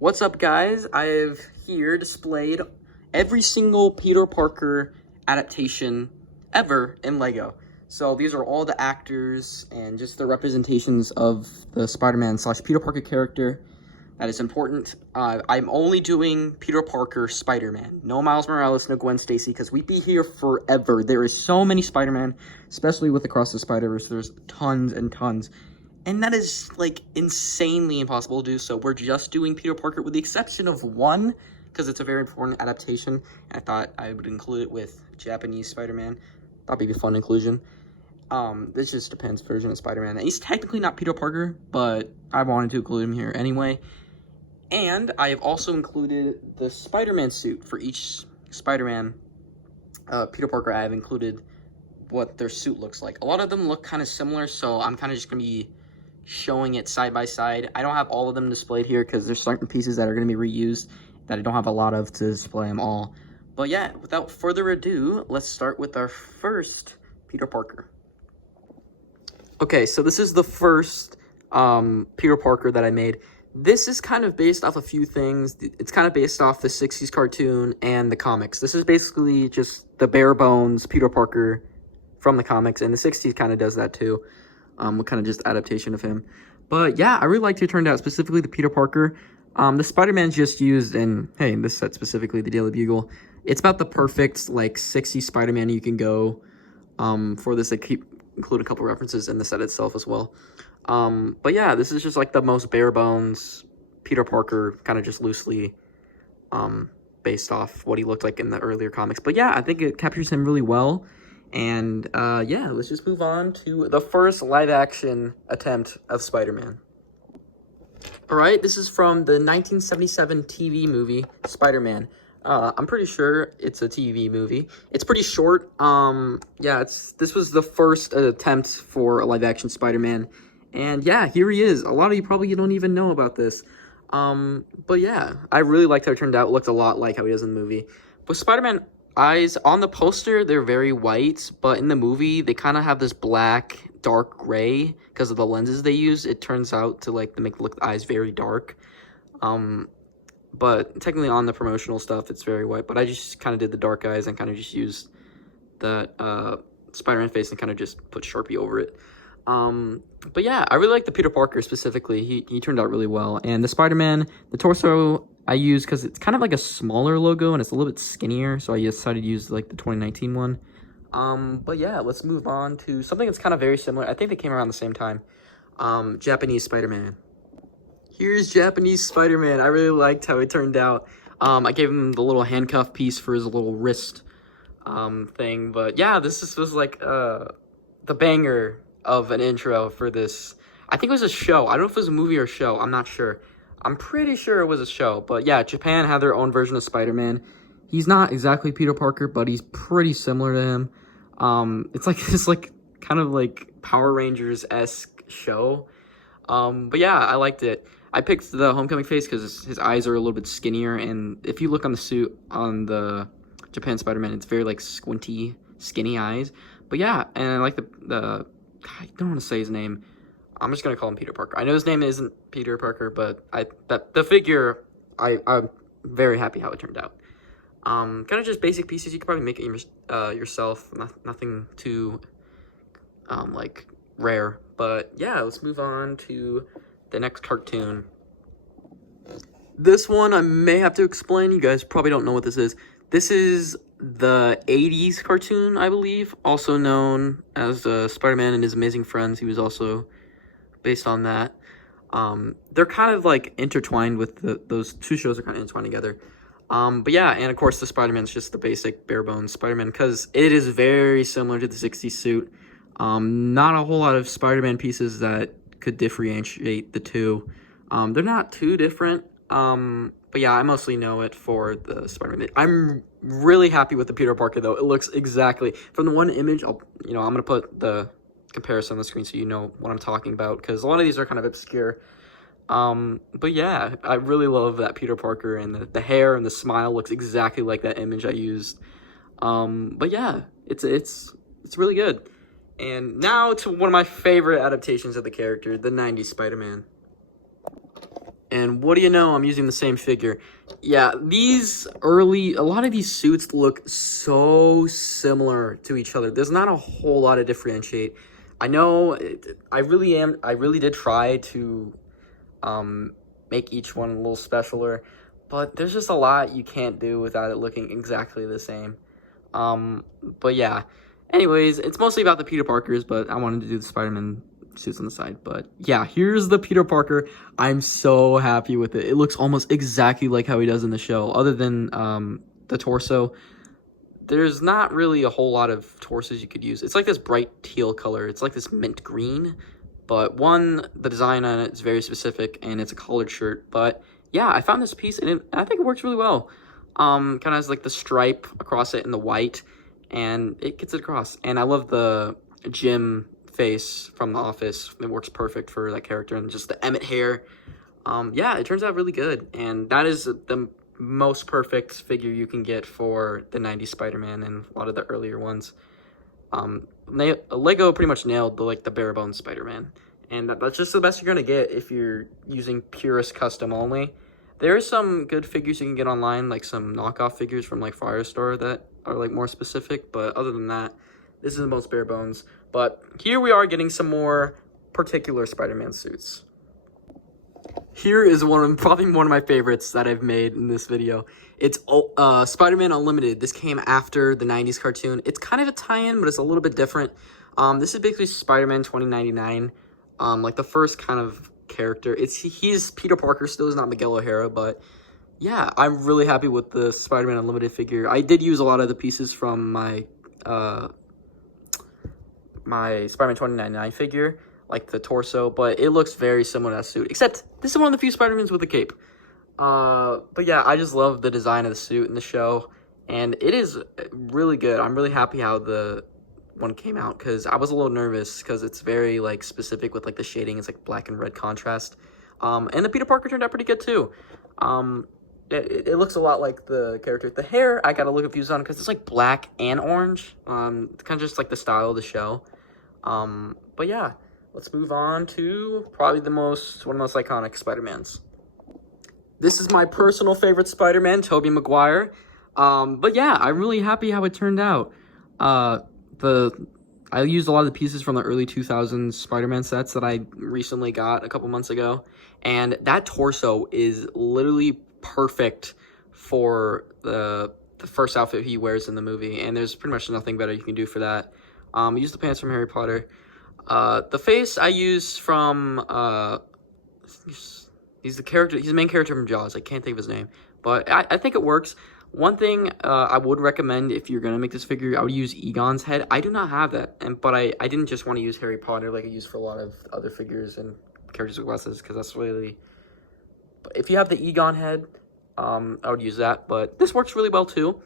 What's up, guys? I have here displayed every single Peter Parker adaptation ever in LEGO. So these are all the actors and just the representations of the Spider-Man / Peter Parker character that is important. I'm only doing Peter Parker Spider-Man. No Miles Morales, no Gwen Stacy, because we'd be here forever. There is so many Spider-Man, especially with Across the Spider-Verse. There's tons and tons. And that is, like, insanely impossible to do, so we're just doing Peter Parker with the exception of one, because it's a very important adaptation, and I thought I would include it with Japanese Spider-Man. Thought it'd be a fun inclusion. This just depends version of Spider-Man. He's technically not Peter Parker, but I wanted to include him here anyway. And I have also included the Spider-Man suit for each Spider-Man Peter Parker. I have included what their suit looks like. A lot of them look kind of similar, so I'm kind of just going to be showing it side by side. I don't have all of them displayed here because there's certain pieces that are going to be reused that I don't have a lot of to display them all. But yeah, without further ado, let's start with our first Peter Parker. Okay, so this is the first Peter Parker that I made. This is kind of based off a few things. It's kind of based off the 60s cartoon and the comics. This is basically just the bare bones Peter Parker from the comics, and the 60s kind of does that too. What kind of just adaptation of him. But yeah, I really liked it turned out, specifically the Peter Parker. The Spider-Man's just used in, hey, in this set specifically, the Daily Bugle. It's about the perfect, like, 60s Spider-Man you can go for this. I include a couple references in the set itself as well. But yeah, this is just like the most bare bones Peter Parker, kind of just loosely based off what he looked like in the earlier comics. But yeah, I think it captures him really well. And yeah, let's just move on to the first live-action attempt of Spider-Man. Alright, this is from the 1977 TV movie, Spider-Man. I'm pretty sure it's a TV movie. It's pretty short. Yeah, this was the first attempt for a live-action Spider-Man. And yeah, here he is. A lot of you probably don't even know about this. But yeah, I really liked how it turned out. It looked a lot like how he does in the movie. But Spider-Man eyes on the poster, they're very white, but in the movie they kind of have this black dark gray because of the lenses they use. It turns out to like make the eyes very dark, but technically on the promotional stuff it's very white. But I just kind of did the dark eyes and kind of just used the Spider-Man face and kind of just put Sharpie over it. But yeah, I really like the Peter Parker specifically. He turned out really well. And the Spider-Man, the torso I use because it's kind of like a smaller logo and it's a little bit skinnier, so I decided to use like the 2019 one. But yeah, let's move on to something that's kind of very similar. I think they came around the same time. Japanese Spider-Man. Here's Japanese Spider-Man. I really liked how it turned out. I gave him the little handcuff piece for his little wrist thing. But yeah, this was like the banger of an intro for this. I think it was a show. I don't know if it was a movie or a show. I'm not sure. I'm pretty sure it was a show. But yeah, Japan had their own version of Spider-Man. He's not exactly Peter Parker, but he's pretty similar to him. It's like this like kind of like Power Rangers-esque show. But yeah, I liked it. I picked the Homecoming face because his eyes are a little bit skinnier, and if you look on the suit on the Japan Spider-Man, it's very like squinty, skinny eyes. But yeah, and I like the I don't want to say his name. I'm just gonna call him Peter Parker. I know his name isn't Peter Parker, but the figure, I'm very happy how it turned out. Kind of just basic pieces. You could probably make it yourself. Nothing too like rare. But yeah, let's move on to the next cartoon. This one I may have to explain. You guys probably don't know what this is. This is the 80s cartoon, I believe, also known as Spider-Man and His Amazing Friends. He was also based on that. They're kind of like intertwined with those two shows are kind of intertwined together. But yeah, and of course the Spider-Man's just the basic bare bones Spider-Man because it is very similar to the 60s suit. Not a whole lot of Spider-Man pieces that could differentiate the two. They're not too different. But yeah, I mostly know it for the Spider-Man. I'm really happy with the Peter Parker though. It looks exactly from the one image. I'm gonna put the comparison on the screen so you know what I'm talking about because a lot of these are kind of obscure. But yeah, I really love that Peter Parker, and the hair and the smile looks exactly like that image I used. But yeah, it's really good. And now to one of my favorite adaptations of the character, the 90s Spider-Man. And what do you know? I'm using the same figure. Yeah, a lot of these suits look so similar to each other. There's not a whole lot of differentiate. I know, I really did try to make each one a little specialer, but there's just a lot you can't do without it looking exactly the same. But yeah. Anyways, it's mostly about the Peter Parkers, but I wanted to do the Spider-Man suits on the side. But yeah, here's the Peter Parker. I'm so happy with it. It looks almost exactly like how he does in the show, other than the torso. There's not really a whole lot of torsos you could use. It's like this bright teal color. It's like this mint green. But the design on it is very specific, and it's a collared shirt. But yeah, I found this piece, and I think it works really well. Kind of has like the stripe across it in the white, and it gets it across. And I love the Jim face from The Office. It works perfect for that character, and just the Emmett hair. Yeah, it turns out really good, and that is the most perfect figure you can get for the 90s Spider-Man and a lot of the earlier ones. Lego pretty much nailed the bare bones Spider-Man, and that's just the best you're gonna get if you're using purist custom only. There are some good figures you can get online, like some knockoff figures from like Firestore that are like more specific, but other than that, this is the most bare bones. But here we are getting some more particular Spider-Man suits. Here is probably one of my favorites that I've made in this video. It's Spider-Man Unlimited. This came after the 90s cartoon. It's kind of a tie-in, but it's a little bit different. This is basically Spider-Man 2099, like the first kind of character. He's Peter Parker still, is not Miguel O'Hara, but yeah, I'm really happy with the Spider-Man Unlimited figure. I did use a lot of the pieces from my my Spider-Man 2099 figure, like the torso, but it looks very similar to that suit, except this is one of the few Spider-Mans with a cape. But yeah, I just love the design of the suit in the show, and it is really good. I'm really happy how the one came out, because I was a little nervous, because it's very, like, specific with, like, the shading. It's, like, black and red contrast. And the Peter Parker turned out pretty good, too. It looks a lot like the character. The hair, I got a look confused on, because it's, like, black and orange. Kind of just, like, the style of the show. But yeah, let's move on to probably one of the most iconic Spider-Mans. This is my personal favorite Spider-Man, Tobey Maguire. But yeah, I'm really happy how it turned out. I used a lot of the pieces from the early 2000s Spider-Man sets that I recently got a couple months ago, and that torso is literally perfect for the first outfit he wears in the movie, and there's pretty much nothing better you can do for that. I used the pants from Harry Potter. The face I used from he's the main character from Jaws. I can't think of his name, but I think it works. One thing I would recommend if you're gonna make this figure, I would use Egon's head. I do not have that, but I didn't just want to use Harry Potter like I use for a lot of other figures and characters with glasses, because that's really. But if you have the Egon head, I would use that. But this works really well too.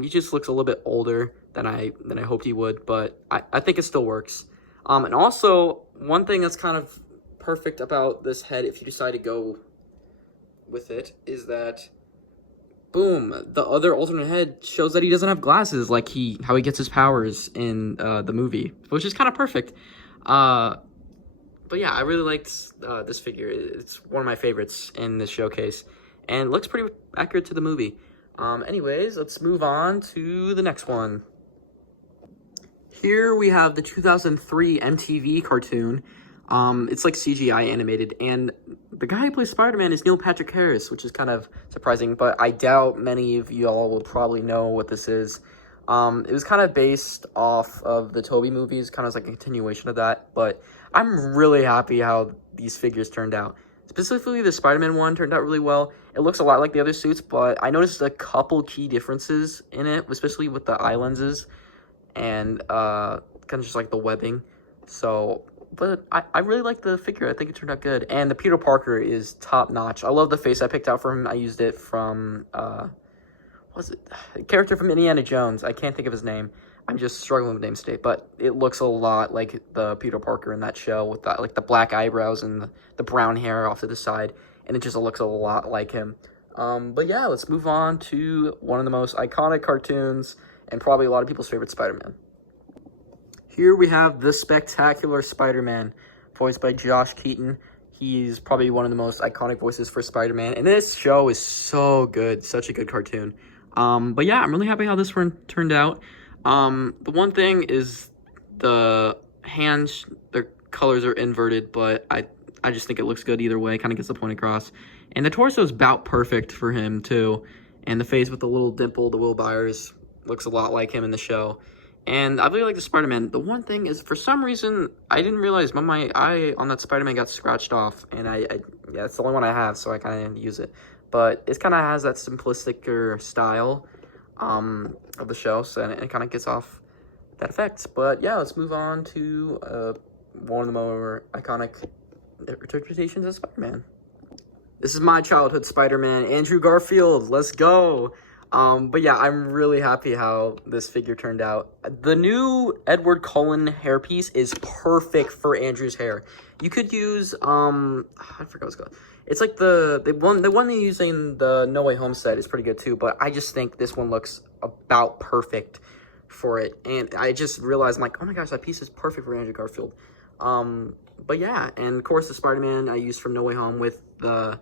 He just looks a little bit older than I hoped he would, but I think it still works. And also, one thing that's kind of perfect about this head, if you decide to go with it, is that boom, the other alternate head shows that he doesn't have glasses, like how he gets his powers in the movie, which is kind of perfect. But yeah, I really liked this figure. It's one of my favorites in this showcase, and looks pretty accurate to the movie. Anyways, let's move on to the next one. Here we have the 2003 MTV cartoon. It's like CGI animated, and the guy who plays Spider-Man is Neil Patrick Harris, which is kind of surprising, but I doubt many of y'all will probably know what this is. It was kind of based off of the Tobey movies, kind of like a continuation of that, but I'm really happy how these figures turned out. Specifically, the Spider-Man one turned out really well. It looks a lot like the other suits, but I noticed a couple key differences in it, especially with the eye lenses and kind of just like the webbing. So, but I really like the figure. I think it turned out good. And the Peter Parker is top notch. I love the face I picked out for him. I used it from, what was it? A character from Indiana Jones. I can't think of his name. I'm just struggling with name state, but it looks a lot like the Peter Parker in that show with that, like the black eyebrows and the brown hair off to the side, and it just looks a lot like him. But yeah, let's move on to one of the most iconic cartoons and probably a lot of people's favorite Spider-Man. Here we have the Spectacular Spider-Man, voiced by Josh Keaton. He's probably one of the most iconic voices for Spider-Man. And this show is so good. Such a good cartoon. But yeah, I'm really happy how this one turned out. The one thing is the hands, their colors are inverted, but I just think it looks good either way. Kind of gets the point across. And the torso is about perfect for him, too. And the face with the little dimple, the Will Byers, looks a lot like him in the show. And I really like the Spider-Man. The one thing is, for some reason, I didn't realize, but my eye on that Spider-Man got scratched off. And yeah, it's the only one I have, so I kind of use it. But it kind of has that simplistic style of the show, so it kind of gets off that effect. But yeah, let's move on to one of the more iconic interpretations of Spider-Man. This is my childhood Spider-Man, Andrew Garfield. Let's go. But yeah, I'm really happy how this figure turned out. The new Edward Cullen hairpiece is perfect for Andrew's hair. You could use I forgot what it's called. It's like the one they're using the No Way Home set is pretty good too, but I just think this one looks about perfect for it. And I just realized, I'm like, oh my gosh, that piece is perfect for Andrew Garfield. But yeah, and of course the Spider-Man I used from No Way Home with the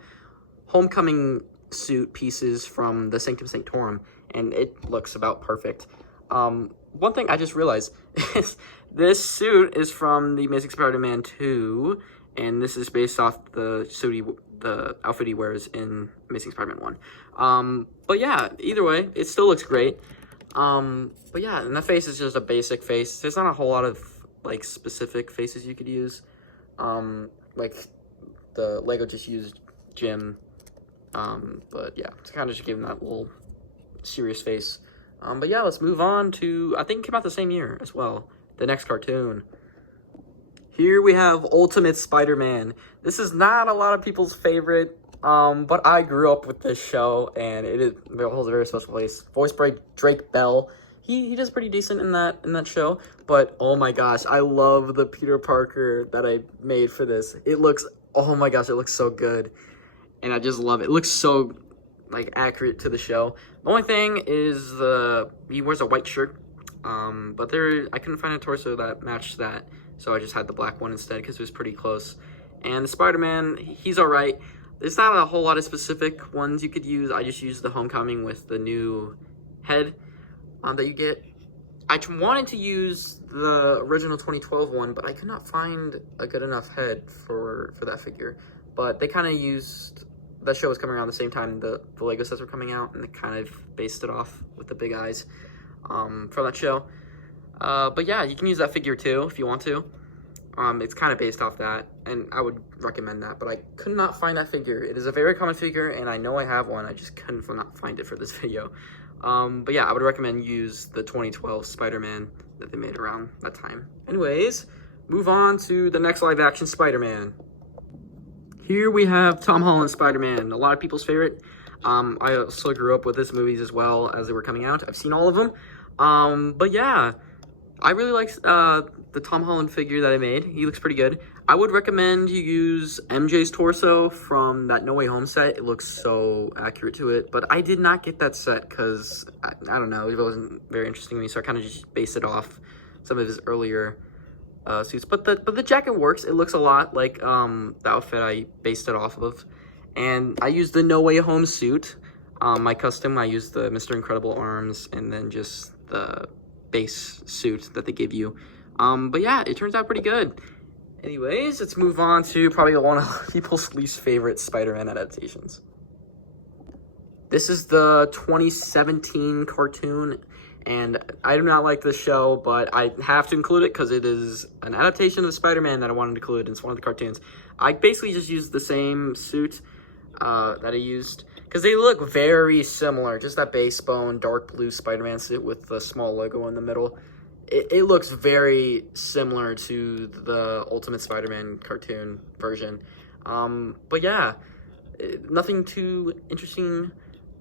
Homecoming suit pieces from the Sanctum Sanctorum, and it looks about perfect. One thing I just realized is this suit is from the Amazing Spider-Man 2, and this is based off the outfit he wears in Amazing Spider-Man 1. But yeah, either way, it still looks great. But yeah, and the face is just a basic face. There's not a whole lot of like specific faces you could use. Like the Lego just used Jim. But yeah, to kind of just give him that little serious face. But yeah, let's move on to, I think it came out the same year as well, the next cartoon. Here we have Ultimate Spider-Man. This is not a lot of people's favorite, but I grew up with this show, and it holds a very special place. Voiced by Drake Bell. He does pretty decent in that show, but oh my gosh, I love the Peter Parker that I made for this. Oh my gosh, it looks so good. And I just love it. It looks so, like, accurate to the show. The only thing is he wears a white shirt. But I couldn't find a torso that matched that. So I just had the black one instead because it was pretty close. And the Spider-Man, he's alright. There's not a whole lot of specific ones you could use. I just used the Homecoming with the new head that you get. I wanted to use the original 2012 one, but I could not find a good enough head for that figure. But they kind of used... That show was coming around the same time the Lego sets were coming out, and they kind of based it off with the big eyes from that show. But yeah, you can use that figure too if you want to. It's kind of based off that, and I would recommend that, but I could not find that figure. It is a very common figure, and I know I have one. I just couldn't not find it for this video. But yeah, I would recommend use the 2012 Spider-Man that they made around that time. Anyways, move on to the next live-action Spider-Man. Here we have Tom Holland Spider-Man, a lot of people's favorite. I also grew up with his movies as well as they were coming out. I've seen all of them. But yeah, I really like the Tom Holland figure that I made. He looks pretty good. I would recommend you use MJ's torso from that No Way Home set. It looks so accurate to it. But I did not get that set because, I don't know, it wasn't very interesting to me. So I kind of just based it off some of his earlier suits, but the jacket works. It looks a lot like the outfit I based it off of, and I used the No Way Home suit. My custom, I used the Mr. Incredible arms, and then just the base suit that they give you. But yeah, it turns out pretty good. Anyways, let's move on to probably one of people's least favorite Spider-Man adaptations. This is the 2017 cartoon. And I do not like this show, but I have to include it because it is an adaptation of the Spider-Man that I wanted to include. It's one of the cartoons. I basically just used the same suit that I used because they look very similar. Just that base bone, dark blue Spider-Man suit with the small logo in the middle. It looks very similar to the Ultimate Spider-Man cartoon version. But yeah, nothing too interesting.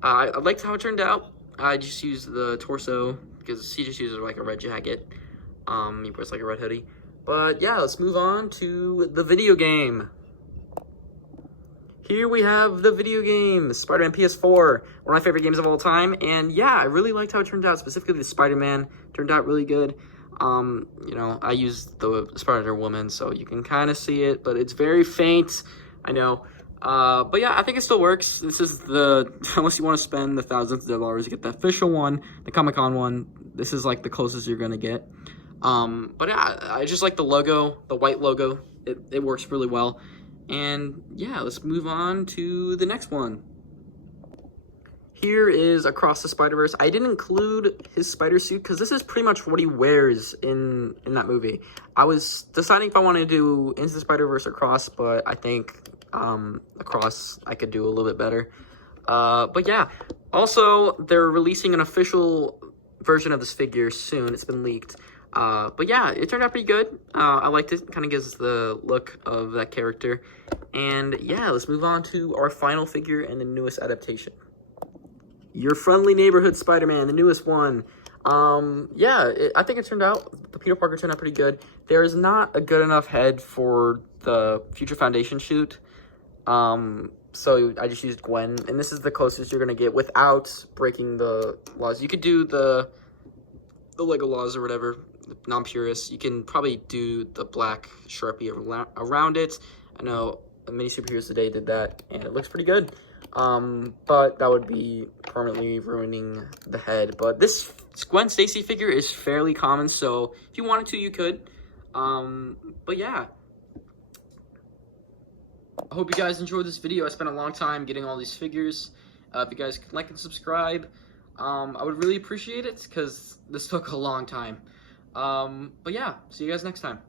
I liked how it turned out. I just used the torso because he just uses like a red jacket. He wears like a red hoodie. But yeah, let's move on to the video game. Here we have the video game, Spider-Man PS4, one of my favorite games of all time. And yeah, I really liked how it turned out, specifically the Spider-Man turned out really good. You know, I used the Spider-Woman, so you can kind of see it, but it's very faint. I know. But yeah, I think it still works. This is the, unless you want to spend the thousands of dollars to get the official one, the Comic-Con one, this is like the closest you're gonna get. But yeah, I just like the logo, the white logo. It works really well. And yeah, let's move on to the next one. Here is Across the Spider-Verse. I didn't include his spider suit because this is pretty much what he wears in that movie. I was deciding if I wanted to do Into the Spider-Verse or Across, but I think Across I could do a little bit better. But yeah, also they're releasing an official version of this figure soon. It's been leaked. But yeah, it turned out pretty good. I liked it. Kind of gives the look of that character. And yeah, let's move on to our final figure and the newest adaptation. Your Friendly Neighborhood Spider-Man, the newest one. Yeah, I think it turned out, the Peter Parker turned out pretty good. There is not a good enough head for the Future Foundation shoot. So I just used Gwen, and this is the closest you're going to get without breaking the laws. You could do the Lego laws or whatever, non-purists. You can probably do the black Sharpie around it. I know many superheroes today did that, and it looks pretty good. But that would be permanently ruining the head. But this Gwen Stacy figure is fairly common, so if you wanted to, you could. But yeah. I hope you guys enjoyed this video. I spent a long time getting all these figures. If you guys could like and subscribe, I would really appreciate it, because this took a long time. But yeah, see you guys next time.